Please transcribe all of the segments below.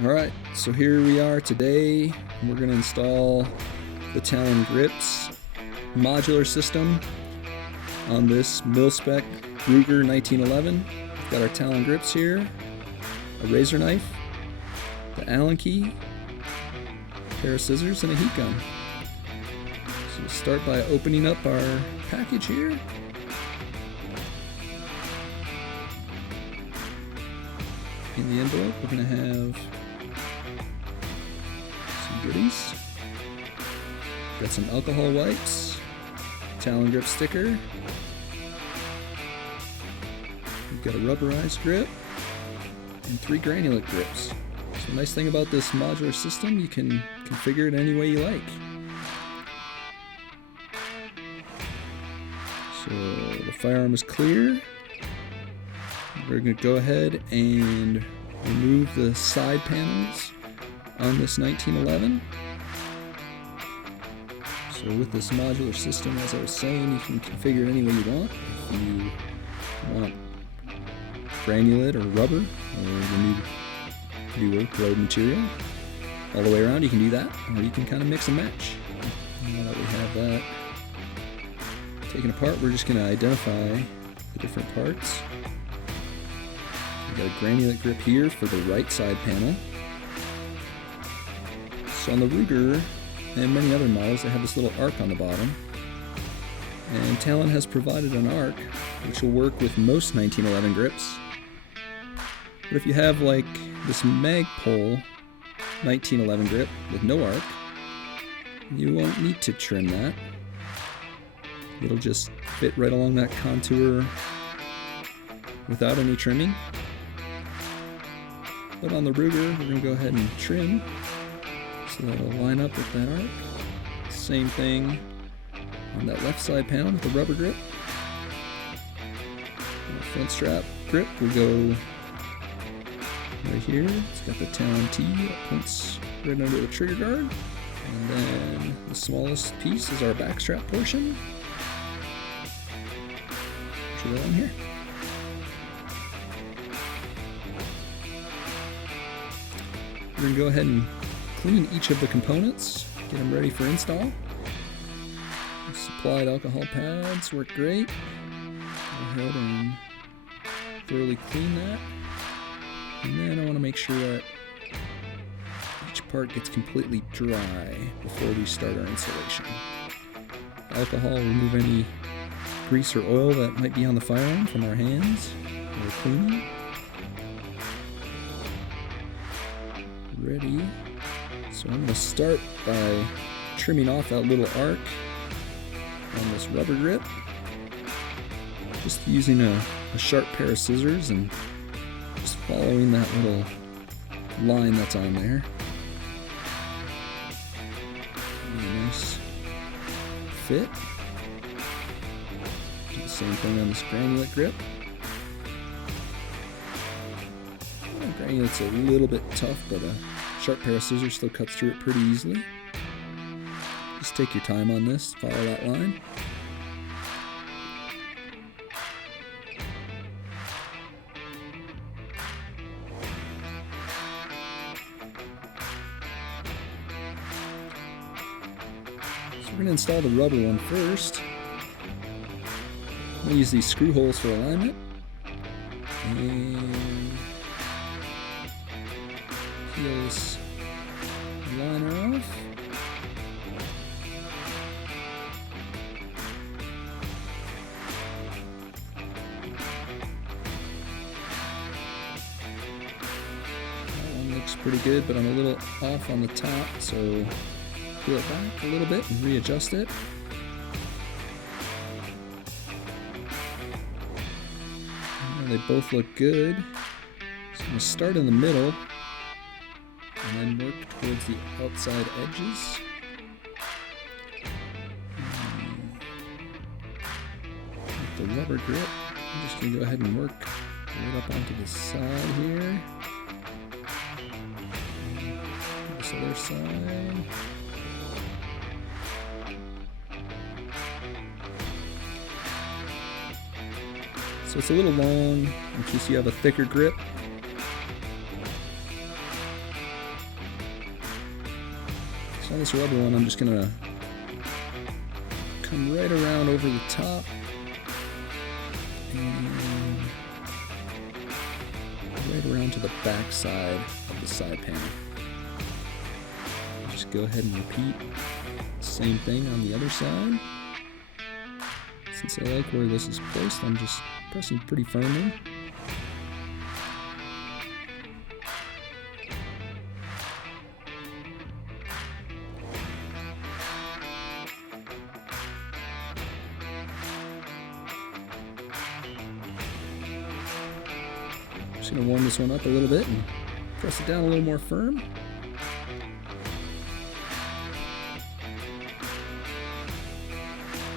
Alright, so here we are today. We're going to install the Talon grips modular system on this mil-spec Ruger 1911. We've got our Talon grips here, a razor knife, the Allen key, a pair of scissors, and a heat gun. So we'll start by opening up our package here. In the envelope, we're going to have some goodies. Got some alcohol wipes, Talon grip sticker. We've got a rubberized grip and 3 granulate grips. So the nice thing about this modular system, you can configure it any way you like. So the firearm is clear. We're going to go ahead and remove the side panels on this 1911. So with this modular system, as I was saying, you can configure it any way you want. If you want granulate or rubber, or the newer road material, all the way around, you can do that, or you can kind of mix and match. Now that we have that taken apart, we're just going to identify the different parts. We've got a granulate grip here for the right side panel. So on the Ruger and many other models, they have this little arc on the bottom. And Talon has provided an arc which will work with most 1911 grips. But if you have like this Magpul 1911 grip with no arc, you won't need to trim that. It'll just fit right along that contour without any trimming. But on the Ruger, we're going to go ahead and trim so that'll line up with that arc. Same thing on that left side panel with the rubber grip. The front strap grip will go right here. It's got the Talon T that points right under the trigger guard. And then the smallest piece is our backstrap portion. Put that on here. We're going to go ahead and clean each of the components, get them ready for install. The supplied alcohol pads work great. Go ahead and thoroughly clean that. And then I want to make sure that each part gets completely dry before we start our installation. Alcohol will remove any grease or oil that might be on the firearm from our hands while cleaning. Ready. So I'm going to start by trimming off that little arc on this rubber grip. Just using a sharp pair of scissors and just following that little line that's on there. A nice fit. Do the same thing on this granulate grip. Granulate's a little bit tough, but a sharp pair of scissors still cuts through it pretty easily. Just take your time on this, follow that line. So we're going to install the rubber one first. I'm going to use these screw holes for alignment. And peel this liner off. That one looks pretty good, but I'm a little off on the top, so peel it back a little bit and readjust it. And they both look good. So I'm going to start in the middle and then work towards the outside edges. With the rubber grip, I'm just going to go ahead and work right up onto the side here. This other side. So it's a little long in case you have a thicker grip. So on this rubber one, I'm just gonna come right around over the top and right around to the back side of the side panel. Just go ahead and repeat the same thing on the other side. Since I like where this is placed, I'm just pressing pretty firmly. Just going to warm this one up a little bit and press it down a little more firm.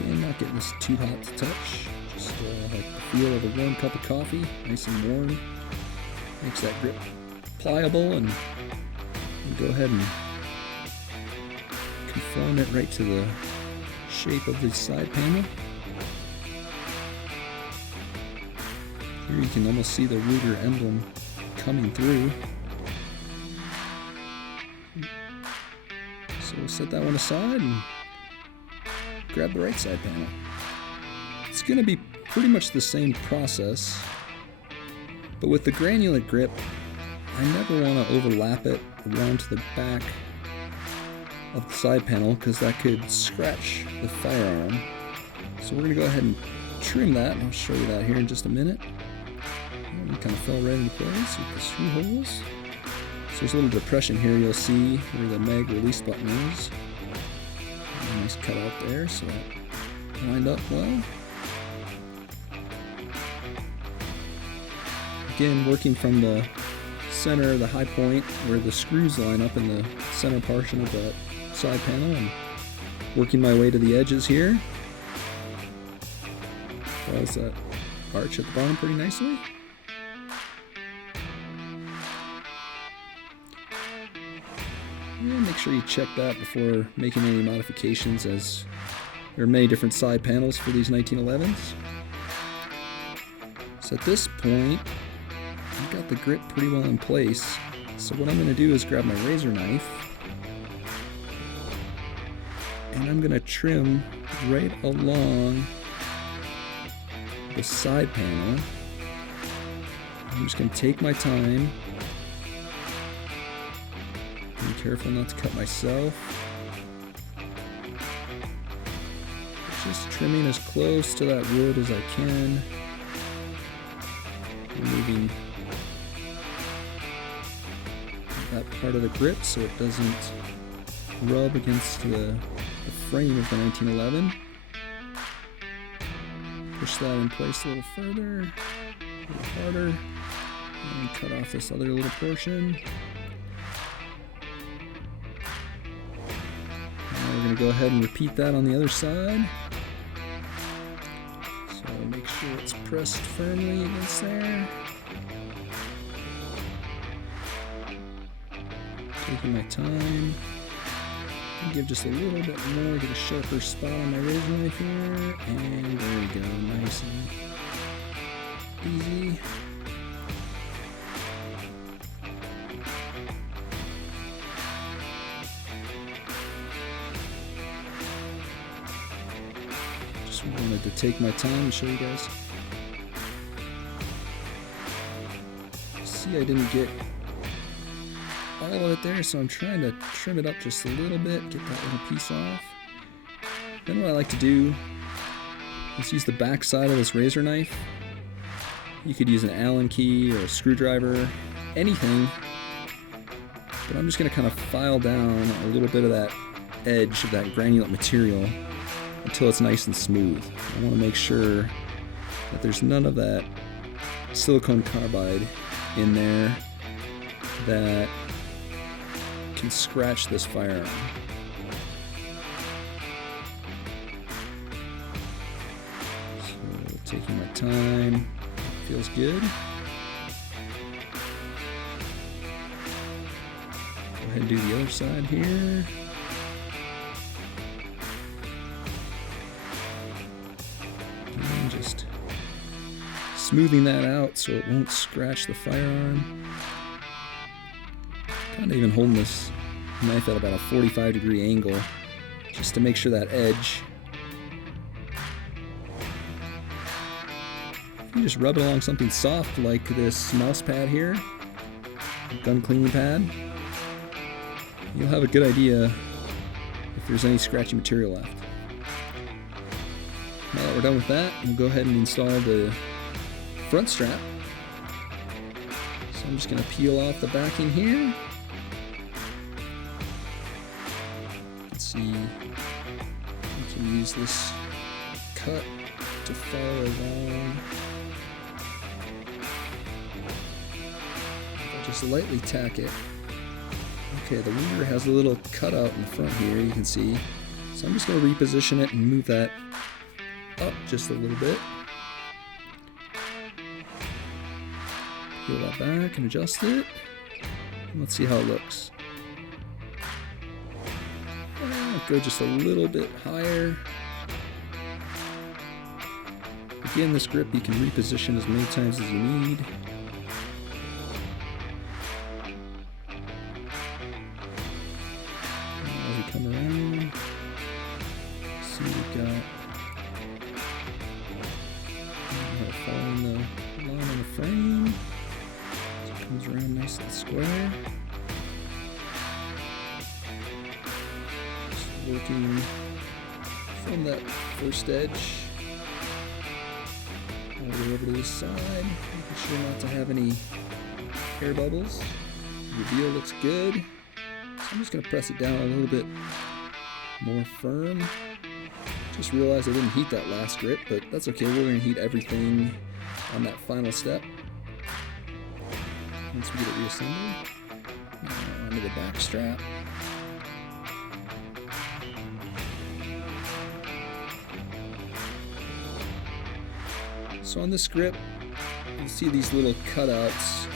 And not getting this too hot to touch. Just like the feel of a warm cup of coffee, nice and warm. Makes that grip pliable, and go ahead and conform it right to the shape of the side panel. Here you can almost see the Ruger emblem coming through. So we'll set that one aside and grab the right side panel. It's going to be pretty much the same process, but with the granulate grip, I never want to overlap it around to the back of the side panel because that could scratch the firearm. So we're going to go ahead and trim that, and I'll show you that here in just a minute. And it kind of fell right into place with the screw holes. So there's a little depression here you'll see where the mag release button is. A nice cutout there, so that lined up well. Again, working from the center, the high point where the screws line up in the center portion of that side panel, and working my way to the edges here. Follows that arch at the bottom pretty nicely. And make sure you check that before making any modifications, as there are many different side panels for these 1911s. So at this point, I've got the grip pretty well in place. So what I'm going to do is grab my razor knife, and I'm going to trim right along the side panel. I'm just going to take my time. Be careful not to cut myself. Just trimming as close to that wood as I can. Removing that part of the grip so it doesn't rub against the frame of the 1911. Push that in place a little further, a little harder, and cut off this other little portion. Now we're going to go ahead and repeat that on the other side. So make sure it's pressed firmly against there. Taking my time. Give just a little bit more, get a sharper spot on my razor knife here, and there we go, nice and easy. Just wanted to take my time and show you guys. See, I didn't get all of it there, so I'm trying to trim it up just a little bit, get that little piece off. Then what I like to do is use the back side of this razor knife. You could use an Allen key or a screwdriver, anything, but I'm just going to kind of file down a little bit of that edge of that granulate material until it's nice and smooth. I want to make sure that there's none of that silicone carbide in there that can scratch this firearm. So taking my time, feels good. Go ahead and do the other side here. And just smoothing that out so it won't scratch the firearm. Kind of even holding this knife at about a 45-degree angle, just to make sure that edge. You just rub it along something soft like this mouse pad here, gun cleaning pad. You'll have a good idea if there's any scratchy material left. Now that we're done with that, we'll go ahead and install the front strap. So I'm just going to peel off the backing here. Let's see, we can use this cut to follow along. I'll just lightly tack it. Okay, the weaver has a little cutout in the front here, you can see. So I'm just going to reposition it and move that up just a little bit. Peel that back and adjust it. And let's see how it looks. Go just a little bit higher. Again, this grip you can reposition as many times as you need. As we come around, see we've got following the line on the frame. So it comes around nice and square. Just working from that first edge all the way over to this side, making sure not to have any air bubbles. The reveal looks good. So I'm just going to press it down a little bit more firm. Just realized I didn't heat that last grip, but that's okay. We're going to heat everything on that final step. Once we get it reassembled, now onto the back strap. So on this grip, you'll see these little cutouts.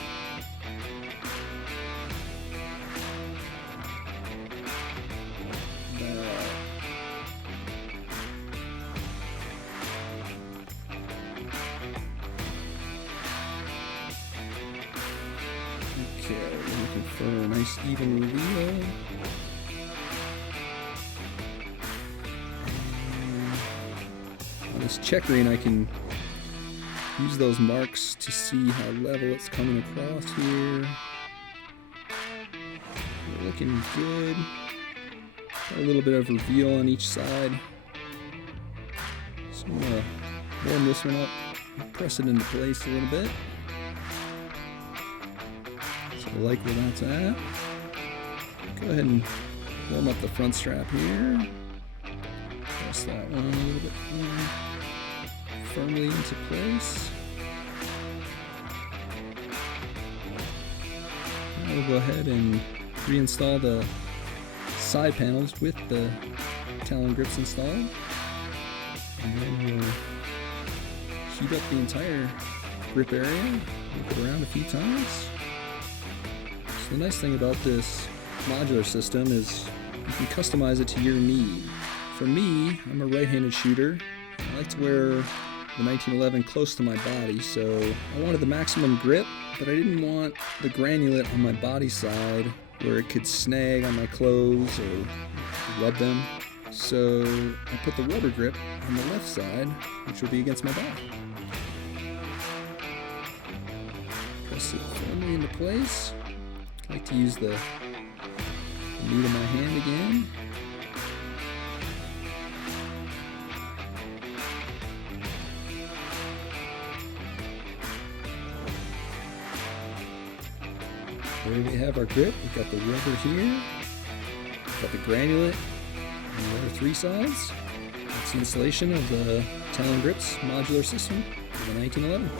Okay, we're looking for a nice even reveal. On this checkering, I can use those marks to see how level it's coming across here. We're looking good. Got a little bit of reveal on each side. So I'm gonna warm this one up and press it into place a little bit. So I like where that's at. Go ahead and warm up the front strap here. Press that one a little bit more firmly into place. Now we'll go ahead and reinstall the side panels with the Talon grips installed. And then we'll heat up the entire grip area, work it around a few times. So the nice thing about this modular system is you can customize it to your need. For me, I'm a right-handed shooter. I like to wear the 1911 close to my body, so I wanted the maximum grip, but I didn't want the granulate on my body side where it could snag on my clothes or rub them. So I put the rubber grip on the left side, which will be against my body. Press it firmly into place. I like to use the meat of my hand again. There we have our grip. We've got the rubber here. We've got the granulate on the other three sides. That's the installation of the Talon Grips modular system for the 1911.